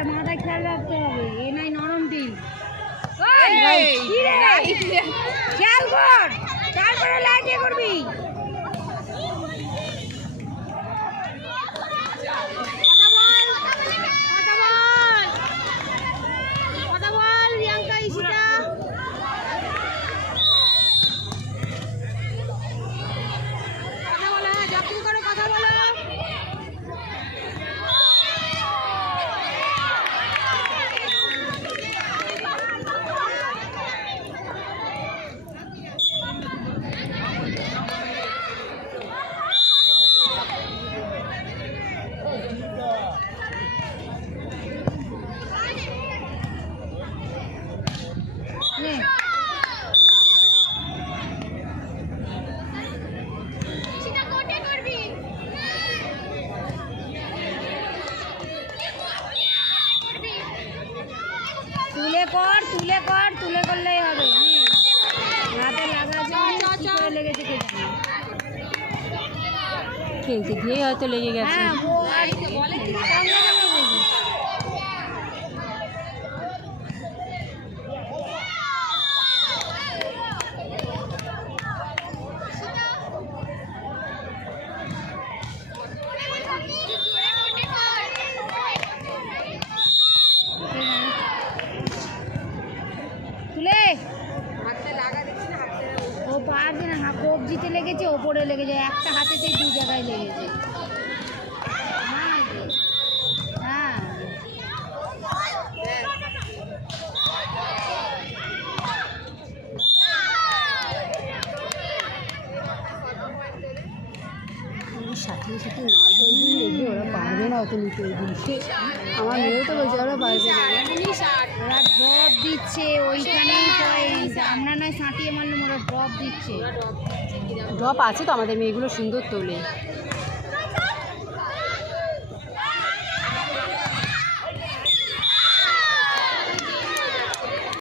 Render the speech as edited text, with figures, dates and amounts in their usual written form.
এটা মাথায় খেয়াল রাখতে হবে। এ নাই নরম টিল, খেয়াল কর, তারপরে লাগিয়ে করবি। তুলে কর, তুলে কর, তুলে করলেই হবে। হাতে লাগা লেগেছে কে জানে, খেলতে গিয়ে হয়তো লেগে গেছে। তুলে ও পারছে না, কবজিতে লেগেছে, ওপরে লেগেছে, একটা হাতেতেই দুই জায়গায় লেগেছে। হ্যাঁ সাথে সাথে মারবে, ওরা পারবে না অত নিতে। আমার মেয়েও তো বলছে ওরা পারবে না। ওরা ড্রপ দিচ্ছে, ওইখানেই পয়েন্ট। আমরা নয় সাঁটিয়ে মারলাম, ওরা ড্রপ দিচ্ছে। ড্রপ আছে তো, আমাদের মেয়েগুলো সুন্দর তোলে।